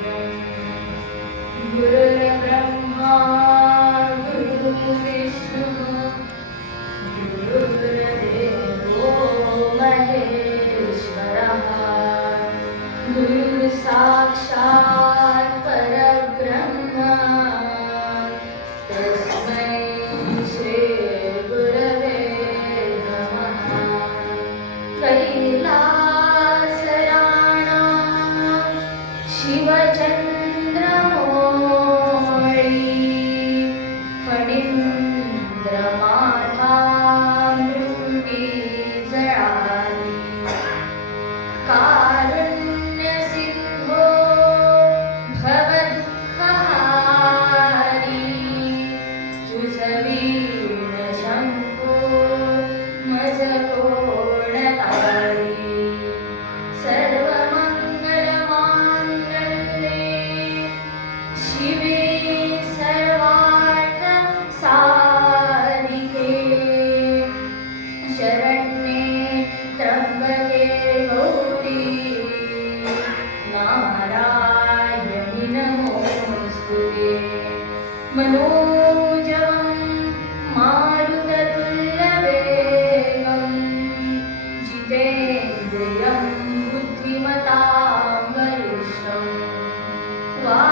Música Shivachandra 우와.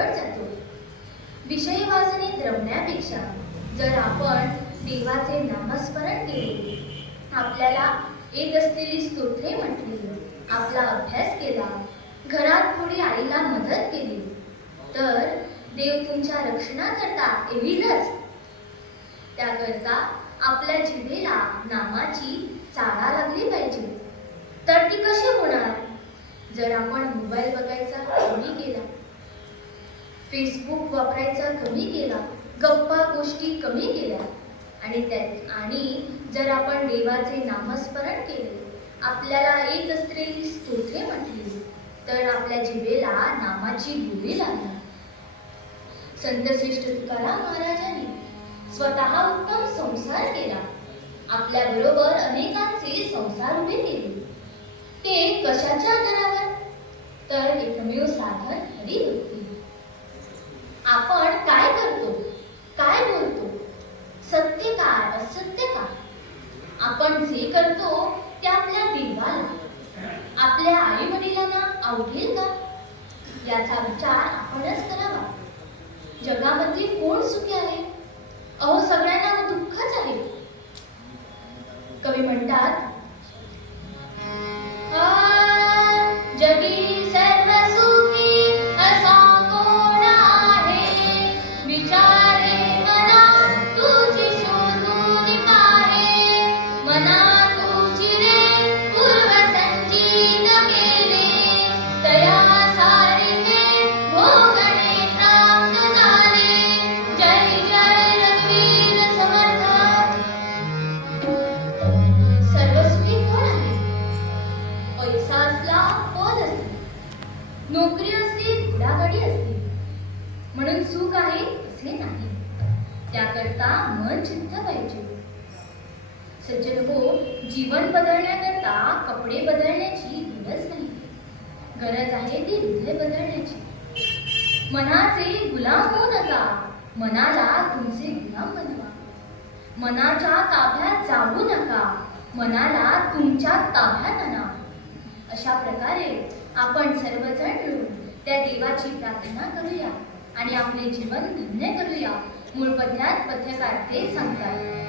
वेळ जातो विषयी वाचनेत रमण्यापेक्षा जर आपण देवाचे नामस्मरण केले आपल्याला येत असलेली स्तोत्रे म्हटली आपला अभ्यास केला घरात थोडी आईला मदत केली तर देव तुमच्या रक्षणाकरता येईलच. त्याकरता आपल्या जिभेला नामाची चाळा लागली पाहिजे. तर ती कशी होणार? जर आपण मोबाईल बघायचा कमी केला फेसबुक वापरायचा कमी केला गप्पा गोष्टी कमी केल्या. आणि त्या आणि जर आपण देवाचे नामस्मरण केले आपल्याला येत असलेली स्तोत्रे म्हटली तर आपल्या जिभेला नामाची गोळी लागली. संतश्रेष्ठ तुकाराम महाराजांनी स्वतः उत्तम संसार केला. आपल्या बरोबर अनेकांचे संसार उभे केले. ते कशाच्या आधारावर? तर एकमेव साधन हरिभक्ती. आपण काय करतो? काय बोलतो? सत्य काय असत्य काय आपण जे करतो ते आपल्या देवाला. आपल्या आई वडिलांना आवडेल का? याचा विचार आपणच करावा. जगामध्ये कोण सुखी मनाचे गुलाम होऊ नका. मनाला तुमचे गुलाम बनवा. मनाच्या ताब्यात जाऊ नका. मनाला तुमच्या ताब्यात आणा. अशा प्रकारे आपण सर्वजण मिळून त्या देवाची प्रार्थना करूया आणि आपले जीवन धन्य करूया. मूळ पद्यात पत्रकार ते सांगतात.